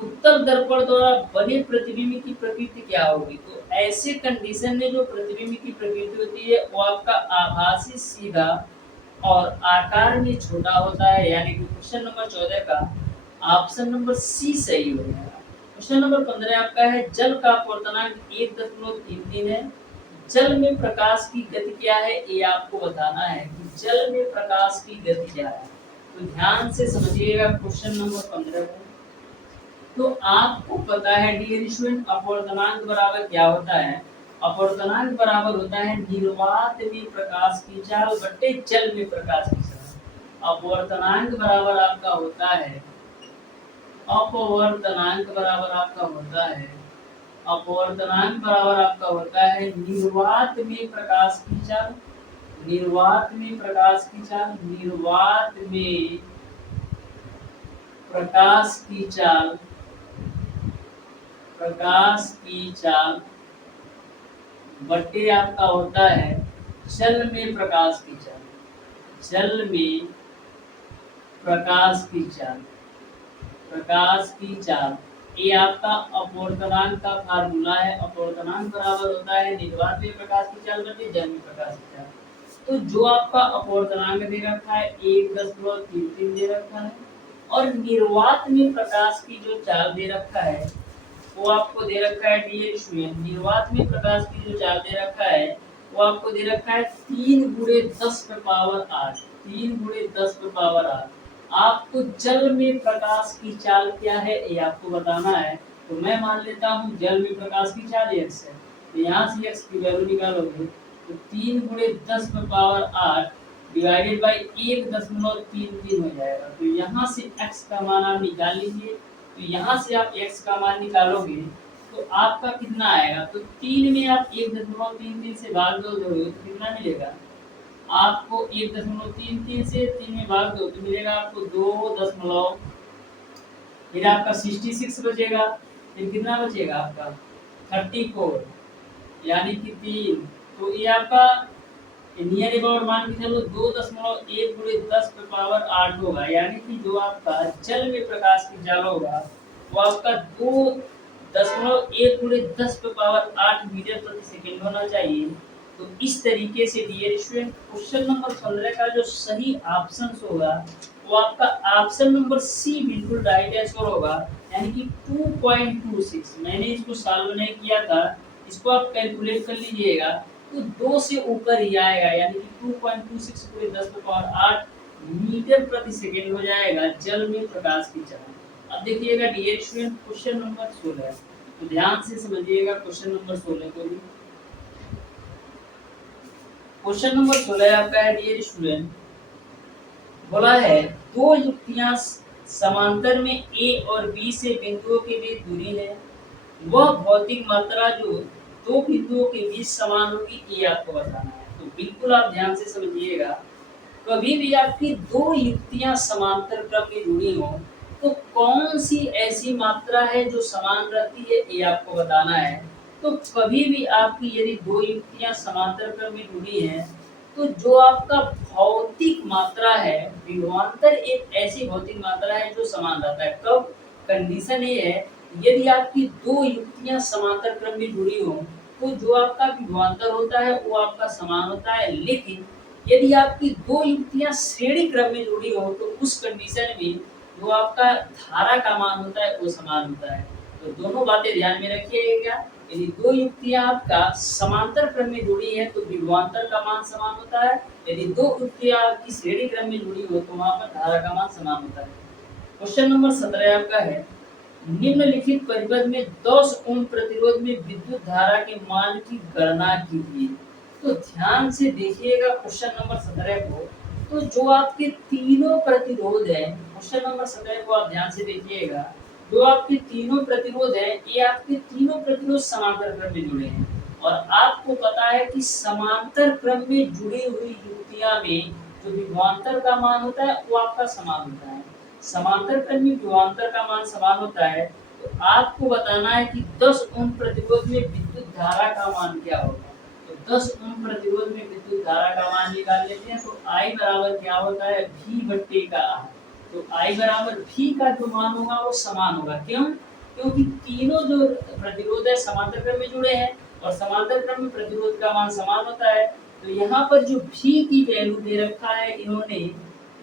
उत्तल दर्पण द्वारा बने प्रतिबिंब की प्रकृति क्या होगी। तो ऐसे कंडीशन में जो प्रतिबिंब की प्रकृति होती है वो आपका आभासी, सीधा और आकार में छोटा होता है, यानी कि क्वेश्चन नंबर 14 का ऑप्शन नंबर सी सही हो जाएगा। क्वेश्चन नंबर 15 आपका है, जल का अपवर्तनांक 1.33 है, जल में प्रकाश की गति क्या है, ये आपको बताना है कि जल में प्रकाश की गति क्या है। तो ध्यान से समझिएगा क्वेश्चन नंबर 15 को। तो आपको पता है डियर स्टूडेंट, अपवर्तनांक बराबर क्या होता है? अपवर्तनांक बराबर होता है निर्वात में प्रकाश की चाल बटे जल में प्रकाश की चाल। अपवर्तनांक बराबर आपका होता है, अपवर्तनांक बराबर आपका होता है, अपवर्तनांक बराबर आपका होता है निर्वात में प्रकाश की चाल, निर्वात में प्रकाश की चाल, निर्वात में प्रकाश की चाल, प्रकाश की चाल बटे आपका होता है जल में प्रकाश की चाल, जल में प्रकाश की चाल, प्रकाश की चाल, ये आपका अपवर्तनांक का फार्मूला है। अपवर्तनांक बराबर होता है निर्वात में प्रकाश की चाल बटे जल में प्रकाश की चाल। तो जो आपका अपवर्तनांक दे रखा है 1.33 दे रखा है, और निर्वात में प्रकाश की जो चाल दे रखा है वो आपको दे रखा है डियर स्टूडेंट, निर्वात में प्रकाश की जो चाल दे रखा है वो आपको दे रखा है 3×10⁸, 3×10⁸। आपको जल में प्रकाश की चाल क्या है ये आपको बताना है। तो मैं मान लेता हूँ जल में प्रकाश की चाल x है, तो यहाँ से x की वैल्यू निकालोगे तो 3×10⁸ डिवाइडेड बाई 1.33 हो जाएगा। तो यहाँ से x का मान आप निकाल लीजिए, तो यहाँ से आप x का मान निकालोगे तो आपका कितना आएगा, तो 3 में आप 1.33 से भाग दोगे तो कितना मिलेगा आपको, 1.33 से 3 में भाग दो तो मिलेगा आपको 2 फिर आपका 66 बचेगा, फिर कितना बचेगा आपका 34, यानी कि 3। तो ये आपका नियर अबाउट मान के चलो 2.1×10⁸ होगा, यानी कि जो आपका जल में प्रकाश की चाल होगा वो आपका 0.1 × 10⁻8 मीटर प्रति सेकंड होना चाहिए। तो इस तरीके से डियर स्टूडेंट क्वेश्चन नंबर 15 का जो सही ऑप्शन होगा वो आपका ऑप्शन नंबर सी बिल्कुल राइट आंसर होगा, यानी कि 2.26। मैंने इसको सॉल्व नहीं किया था, इसको आप कैलकुलेट कर लीजिएगा तो 2 से ऊपर ही आएगा, यानी कि 2.26 पूरे 10⁻8 मीटर प्रति सेकंड हो जाएगा जल में प्रकाश की चाल। अब देखिएगा डियर स्टूडेंट क्वेश्चन नंबर 16, तो ध्यान से समझिएगा क्वेश्चन नंबर 16 को भी। क्वेश्चन नंबर 16 आपका है डियर स्टूडेंट, बोला है दो युक्तियां समांतर में ए और बी से बिंदुओं के बीच दूरी है, वह भौतिक मात्रा जो दो बिंदुओं के बीच समान होगी ये आपको बताना है। तो बिल्कुल आप ध्यान से समझिएगा, कभी भी आपकी दो युक्तियां समांतर क्रम में जुड़ी हो तो कौन सी ऐसी मात्रा है जो समान रहती है ये आपको बताना है। तो कभी भी आपकी यदि दो युक्तियां समांतर क्रम में जुड़ी हैं तो जो आपका भौतिक मात्रा है विभवांतर एक ऐसी भौतिक मात्रा है जो समान रहता है। कब? कंडीशन ये है यदि आपकी दो युक्तियां समांतर क्रम में जुड़ी हो तो जो आपका विभवांतर होता है वो आपका समान होता है, लेकिन यदि आपकी दो युक्तियां श्रेणी क्रम में जुड़ी हो तो उस कंडीशन में जो आपका धारा का मान होता है वो समान होता है। तो दोनों बातें ध्यान में रखिएगा, यदि दो युक्तियां आपका समांतर क्रम में जुड़ी है तो विभवांतर का मान समान होता है, यदि दो युक्तियां आपकी श्रेणी क्रम में जुड़ी हो तो वहां पर धारा का मान समान होता है। क्वेश्चन नंबर 17 आपका है, निम्नलिखित परिपथ में 10 ओम प्रतिरोध में विद्युत धारा के मान की गणना कीजिए। तो ध्यान से देखिएगा क्वेश्चन नंबर 17 को, तो जो आपके तीनों प्रतिरोध है, क्वेश्चन नंबर 17 को आप ध्यान से देखिएगा, जो आपके तीनों प्रतिरोध है ये आपके तीनों प्रतिरोध समांतर क्रम में जुड़े हैं और आपको पता है कि समांतर क्रम में जुड़ी हुई युक्तियां में जो विभवांतर का मान होता है वो आपका समान होता है। समांतर क्रम में विभवांतर का मान समान होता है तो आपको बताना है कि 10 ओम प्रतिरोध में विद्युत धारा का मान क्या होगा। तो 10 ओम प्रतिरोध में विद्युत धारा का मान निकाल लेते हैं, तो I बराबर क्या होता है V/R। तो I बराबर V का जो मान होगा वो समान होगा। क्यों? क्योंकि तीनों जो प्रतिरोध है समांतर क्रम में जुड़े हैं और समांतर क्रम में प्रतिरोध का मान समान होता है। तो यहाँ पर जो V की वैल्यू दे रखा है इन्होंने,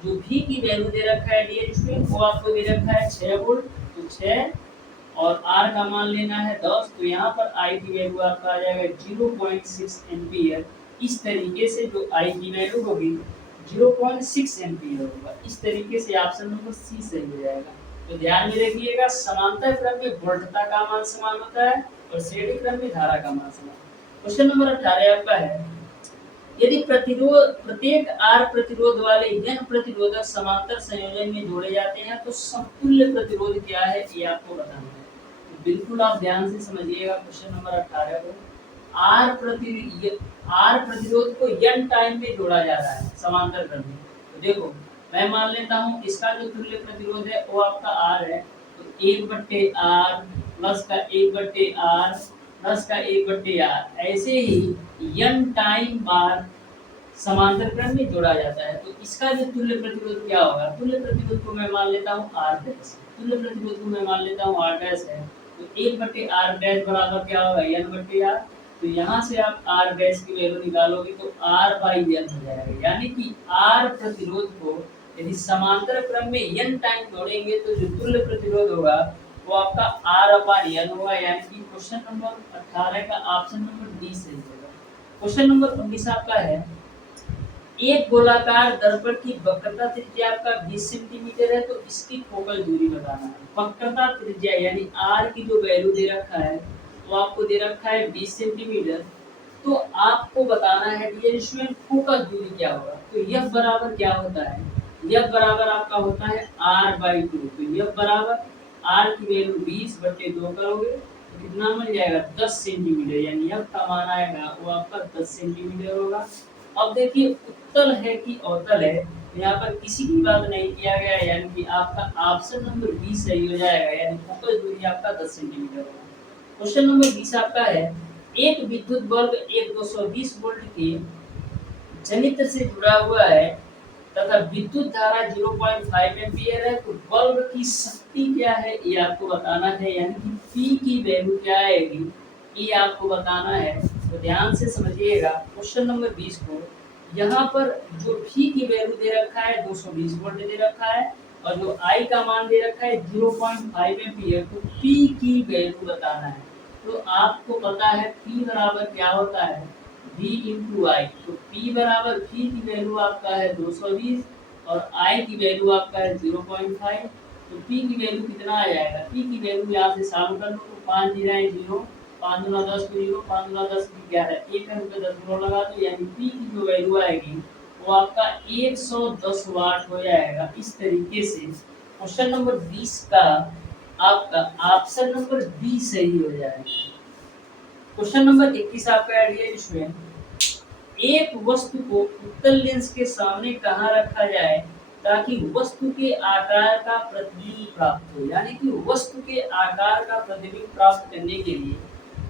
जो V की वैल्यू दे रखा है डियर स्टूडेंट वो आपको दे रखा है 6 वोल्ट, तो 6 और R का मान लेना है 10, तो यहाँ पर I की वैल्यू आपका आ जाएगा 0.6 एम्पियर। इस तरीके से जो I की वैल्यू होगी 0.6 एम्पियर होगा। इस तरीके से ऑप्शन नंबर सी सही हो जाएगा। तो ध्यान में रखिएगा समांतर क्रम में वोल्टता का मान समान होता है और श्रेणी क्रम में धारा का मान समान। क्वेश्चन नंबर 18 आपका है, यदि प्रतिरोध प्रत्येक R प्रतिरोध वाले n प्रतिरोधक समांतर संयोजन में जोड़े जाते हैं तो समतुल्य प्रतिरोध क्या है ये आपको बताना है। तो बिल्कुल आप ध्यान से समझिएगा क्वेश्चन नंबर 18 को। R प्रतिरोध को n टाइम में जोड़ा जा रहा है समांतर क्रम में। तो देखो मैं मान लेता हूँ इसका जो तुल्य प्रतिरोध है वो आपका R है, तो 1/R प्लस का 1/R प्लस का 1/R, ऐसे ही n टाइम बार समांतर क्रम में जोड़ा जाता है। तो इसका जो तुल्य प्रतिरोध क्या होगा, तुल्य प्रतिरोध को मैं मान लेता हूँ R डैश, तुल्य प्रतिरोध को मैं मान लेता हूँ R डैश है, तो 1/R डैश बराबर क्या होगा n/R। तो यहाँ से आप R डैश की वैल्यू निकालोगे तो R/n हो जाएगा, यानी कि R प्रतिरोध को यदि समांतर क्रम में n टाइम जोड़ेंगे तो जो तुल्य प्रतिरोध होगा वो आपका R/n होगा, यानी कि क्वेश्चन नंबर 18 का ऑप्शन नंबर डी सही होगा। क्वेश्चन नंबर 19 आपका है, एक गोलाकार दर्पण की वक्रता त्रिज्या आपका 20 सेंटीमीटर है तो इसकी फोकल दूरी बताना है। वक्रता त्रिज्या यानी R की जो वैल्यू दे रखा है वो आपको दे रखा है 20 सेंटीमीटर, तो आपको बताना है डियर स्टूडेंट फोकल दूरी क्या होगा। तो F बराबर क्या होता है, F बराबर आपका होता है R/2। तो F बराबर R की वैल्यू 20/2 करोगे तो कितना मिल जाएगा 10 सेंटीमीटर, यानी F का मान आएगा वो आपका 10 सेंटीमीटर होगा। अब देखिए उत्तल है कि अवतल है, यहाँ पर किसी की बात नहीं किया गया, यानी कि आपका ऑप्शन नंबर बी सही हो जाएगा, यानी फोकस दूरी आपका 10 सेंटीमीटर होगा। क्वेश्चन नंबर 20 आपका है, एक विद्युत बल्ब एक 220 वोल्ट के जनित्र से जुड़ा हुआ है तथा विद्युत धारा 0.5 एम्पियर है, तो बल्ब की शक्ति क्या है ये आपको बताना है, यानी कि पी की वैल्यू क्या आएगी ये आपको बताना है। तो ध्यान से समझिएगा क्वेश्चन नंबर 20 को। यहाँ पर जो भी की वैल्यू दे रखा है 220 वोल्ट दे रखा है और जो आई का मान दे रखा है 0.5 एम्पियर। तो पी की वैल्यू बताना है। तो आपको पता है पी बराबर क्या होता है V इंटू आई। तो P बराबर V की वैल्यू आपका है 220 और I की वैल्यू आपका है 0.5। तो P की वैल्यू कितना आ जाएगा? P की वैल्यू यहाँ से सॉल्व कर लो तो 5 जीरो 0, 5 दूना 10 को 0, 5 दूना 10 की 11, 1 अंक पे 10 गुना लगा दो, यानी P की जो वैल्यू आएगी वो आपका 110 वाट हो जाएगा। इस तरीके से क्वेश्चन नंबर 20 का आपका ऑप्शन नंबर बी सही हो जाएगा। क्वेश्चन नंबर 21 आपका आइडिया स्टूडेंट, एक वस्तु को उत्तल लेंस के सामने कहाँ रखा जाए ताकि वस्तु के आकार का प्रतिबिंब प्राप्त हो। यानी कि वस्तु के आकार का प्रतिबिंब प्राप्त करने के लिए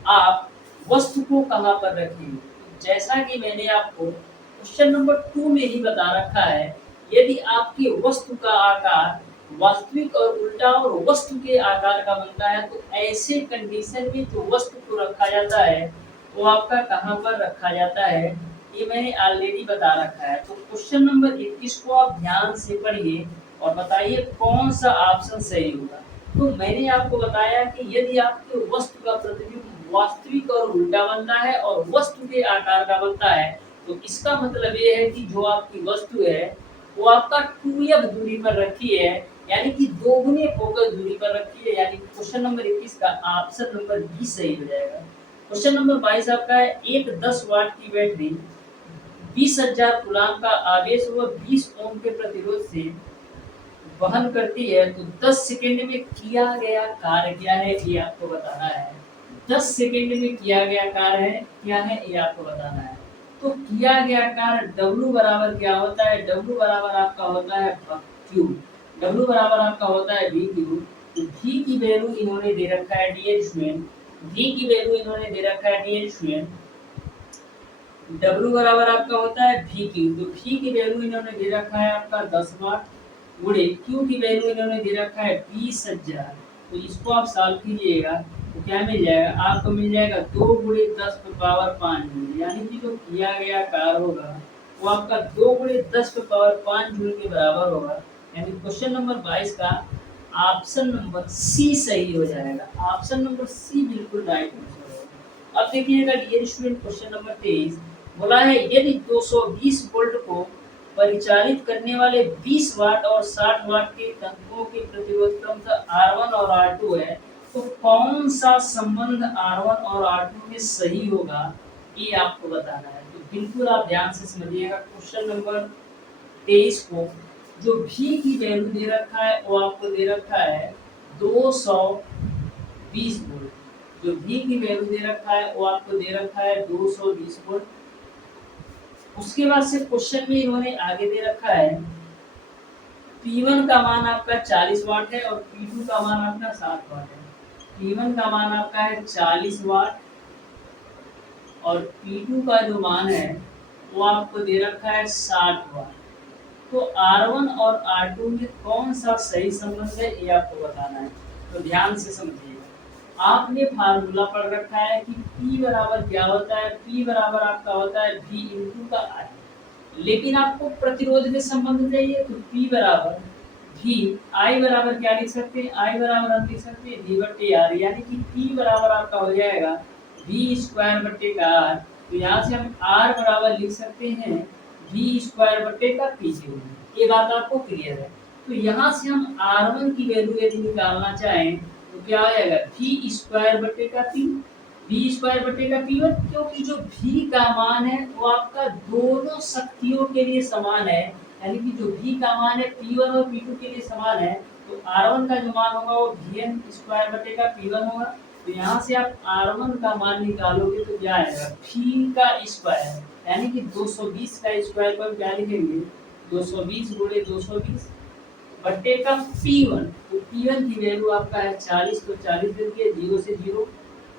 आप वस्तु को कहाँ पर रखेंगे। जैसा कि मैंने आपको क्वेश्चन नंबर 2 में ही बता रखा है, यदि आपकी वस्तु का आकार वास्तविक और उल्टा और वस्तु के आकार का बनता है तो ऐसे कंडीशन में जो वस्तु को रखा जाता है वो आपका कहाँ पर रखा जाता है ये मैंने ऑलरेडी बता रखा है। तो क्वेश्चन नंबर 21 को आप ध्यान से पढ़िए और बताइए कौन सा ऑप्शन सही होगा। तो मैंने आपको बताया कि यदि आपके वस्तु का प्रतिबिंब वास्तविक और उल्टा बनता है और वस्तु के आकार का बनता है तो इसका मतलब ये है कि जो आपकी वस्तु है वो आपका 2f दूरी पर रखी है, यानी कि दोगुने फोकस दूरी पर रखी है। यानी क्वेश्चन नंबर 21 का ऑप्शन नंबर बी सही हो जाएगा। क्वेश्चन नंबर 22 आपका है, एक 10 वाट की बैटरी 20,000 कूलाम का आवेश व 20 ओम के प्रतिरोध से वहन करती है तो 10 सेकंड में किया गया कार्य क्या है ये आपको बताना है। 10 सेकंड में किया गया कार्य है क्या है ये आपको बताना है। तो किया गया कार्य W बराबर क्या होता है? W बराबर आपका होता है Q। W बराबर आपका होता है VQ। तो V की वैल्यू इन्होंने दे रखा है डियर स्टूडेंट, V की वैल्यू इन्होंने दे रखा है डियर स्टूडेंट, W बराबर आपका होता है VQ। तो V की वैल्यू इन्होंने दे रखा है आपका 10 वाट गुणे Q की वैल्यू इन्होंने दे रखा है 20,000। तो इसको आप सॉल्व कीजिएगा तो क्या मिल जाएगा आपको? मिल जाएगा 2 गुणे 10 पे पावर 5 जूल, यानी कि जो किया गया कार्य होगा वो आपका 2 गुणे 10 पे पावर 5 जूल के बराबर होगा। यानी क्वेश्चन नंबर 22 का ऑप्शन नंबर सी सही हो जाएगा। ऑप्शन नंबर सी बिल्कुल राइट आंसर होगा। अब देखिएगा डियर स्टूडेंट क्वेश्चन नंबर 23 बोला है, यदि 220 वोल्ट को परिचालित करने वाले 20 वाट और 60 वाट के तत्वों के प्रतिरोध क्रमशः R1 और R2 है तो कौन सा संबंध R1 और R2 में सही होगा ये आपको बताना है। तो बिल्कुल आप ध्यान से समझिएगा क्वेश्चन नंबर 23 को। जो V की वैल्यू दे रखा है वो आपको दे रखा है 220 वोल्ट। जो V की वैल्यू दे रखा है वो आपको दे रखा है 220 वोल्ट। उसके बाद से क्वेश्चन में इन्होंने आगे दे रखा है P1 का मान आपका 40 वाट है और P2 का मान आपका 60 वाट है। P1 का मान आपका है 40 वाट और P2 का जो मान है वो आपको दे रखा है 60 वाट। तो R1 और R2 में कौन सा सही संबंध है ये आपको बताना है। तो ध्यान से समझिए, आपने फार्मूला पढ़ रखा है कि P बराबर क्या होता है? P बराबर आपका होता है V इंटू का I। लेकिन आपको प्रतिरोध में संबंध चाहिए तो P बराबर V, I बराबर क्या लिख सकते हैं? I बराबर हम लिख सकते हैं V बटे R, यानी कि P बराबर आपका हो जाएगा V स्क्वायर बटे का R। तो यहाँ से हम R बराबर लिख सकते हैं V स्क्वायर बटे का P क्यूब। ये बात आपको क्लियर है। तो यहाँ से हम R1 की वैल्यू यदि निकालना चाहें तो क्या हो जाएगा V स्क्वायर बटे का P, V स्क्वायर बटे का P1, क्योंकि जो V का मान है वो आपका दोनों शक्तियों के लिए समान है। यानी कि जो V का मान है P1 और P2 के लिए समान है तो R1 का जो मान होगा वो Vn स्क्वायर बटे का P1 होगा। तो यहाँ से आप R1 का मान निकालोगे तो क्या आएगा V का स्क्वायर, यानी कि 220 का स्क्वायर पर क्या लिखेंगे 220 गुणे 220 बट्टे का P1। तो P1 की वैल्यू आपका है 40, तो 40 दे दिए, 0 से 0,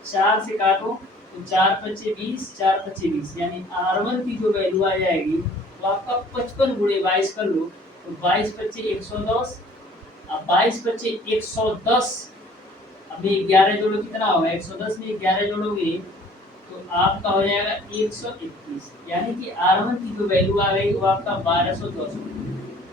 4 से काटो तो 4 पच्चे 20, 4 पच्चे 20, यानी R1 की जो वैल्यू आ जाएगी वो आपका 55 गुणे 22 कर लो तो 22 पच्चे 110, अब 22 पच्चे 110 अभी 11 जोड़ो कितना होगा, 110 में 11 जोड़ोगे तो आपका हो जाएगा 121, यानी कि R1 की जो वैल्यू आ गई वो आपका 1200।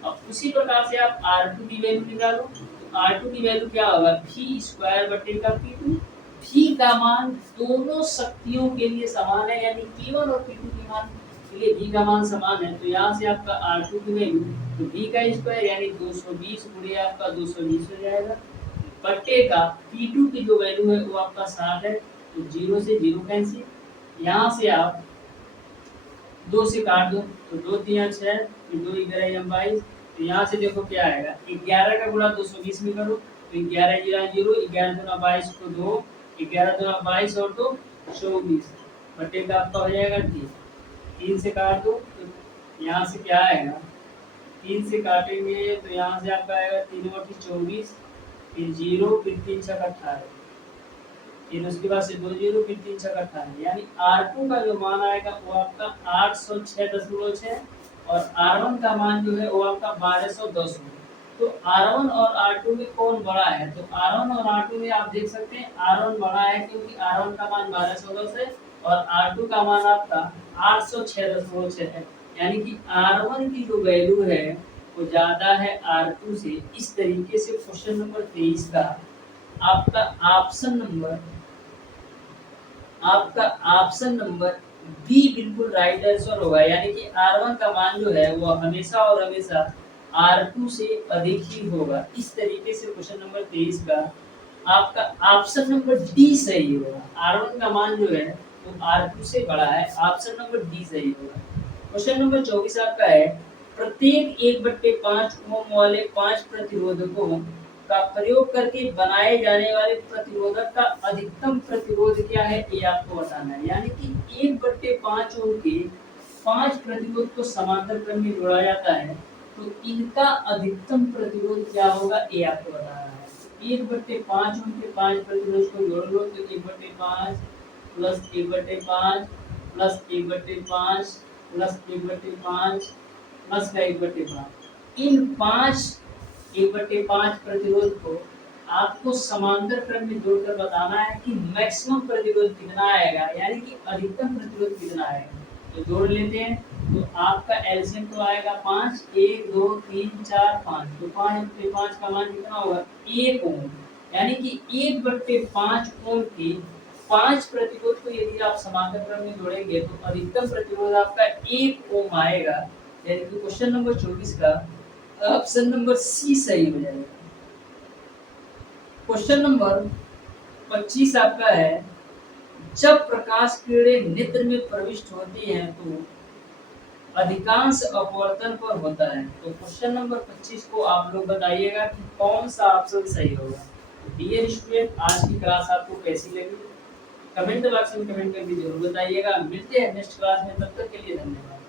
अब उसी प्रकार से आप R2 की वैल्यू निकालो, तो R2 की वैल्यू क्या होगा, v स्क्वायर बटे का P2। v का मान दोनों शक्तियों के लिए समान है, यानी P1 और P2 के मान के लिए v का मान समान है, तो यहाँ से आपका R2 की वैल्यू तो v का स्क्वायर यानी 220 गुणे आपका 220 हो जाएगा, बटे का P2 की जो वैल्यू है वो आपका 60 है, तो 0 से 0 कैंसिल, यहाँ से आप 2 से काट दो तो 2 3 6, फिर 2 11 22, तो यहाँ से देखो क्या आएगा, 11 का गुणा 220 में करो तो 11 0 0, 11 दूना 22 को 2, 11 दूना 22 और 2 24, बटे का आपका हो जाएगा 3 से काट दो तो यहाँ से क्या आएगा, 3 से काटेंगे तो यहाँ से आपका आएगा 3 और 24, फिर 0, फिर 3 6 18, फिर उसके बाद से 2 0, फिर 3 6 18, यानी R2 का जो मान आएगा वो आपका 806.6 और R1 का मान जो है वो आपका 1210 है। तो R1 और R2 में कौन बड़ा है, तो R1 और R2 में आप देख सकते हैं R1 बड़ा है, क्योंकि R1 का मान 1210 है और R2 का मान आपका 806.6 है, यानी कि R1 की जो वैल्यू है वो ज्यादा है R2 से। इस तरीके से क्वेश्चन नंबर 23 का आपका ऑप्शन नंबर बी बिल्कुल राइट आंसर होगा, यानी कि R1 का मान जो है वो हमेशा और हमेशा R2 से अधिक ही होगा। इस तरीके से क्वेश्चन नंबर 23 का आपका ऑप्शन नंबर डी सही होगा, R1 का मान जो है वो R2 से बड़ा है, ऑप्शन नंबर डी सही होगा। क्वेश्चन नंबर 24 आपका है, प्रत्येक 1/5 ओम वाले 5 प्रतिरोधकों का प्रयोग करके बनाए जाने वाले प्रतिरोधक का अधिकतम प्रतिरोध क्या है, ये आपको बताना है। यानी कि 1/5 ओम के 5 प्रतिरोध को समांतर क्रम में जोड़ा जाता है, तो इनका अधिकतम प्रतिरोध क्या होगा, ये आपको बताना है। 1/5 ओम के 5 प्रतिरोध को जोड़ लो तो 1/5 प्लस 1/5 प्लस 1/5 प्लस 1/5 प्लस का 1/5, इन 1/5 प्रतिरोध को आपको समांतर क्रम में जोड़कर बताना है कि मैक्सिमम प्रतिरोध कितना आएगा, यानी कि अधिकतम प्रतिरोध कितना आएगा। तो जोड़ लेते हैं, तो आपका एलसीएम तो आएगा 5, 1 2 3 4 5, तो 5/5 का मान कितना होगा, 1 ओम, यानी कि 1/5 ओम के 5 प्रतिरोध को यदि आप समांतर क्रम में जोड़ेंगे तो अधिकतम प्रतिरोध आपका 1 ओम आएगा, यानी कि क्वेश्चन नंबर 24 का ऑप्शन नंबर सी सही हो जाएगा। क्वेश्चन नंबर 25 आपका है, जब प्रकाश किरणें नेत्र में प्रविष्ट होती हैं तो अधिकांश अपवर्तन पर होता है। तो क्वेश्चन नंबर 25 को आप लोग बताइएगा कि कौन सा ऑप्शन सही होगा। डियर स्टूडेंट, आज की क्लास आपको कैसी लगी, कमेंट बॉक्स में कमेंट करके जरूर बताइएगा। मिलते हैं नेक्स्ट क्लास में, तब तक के लिए धन्यवाद।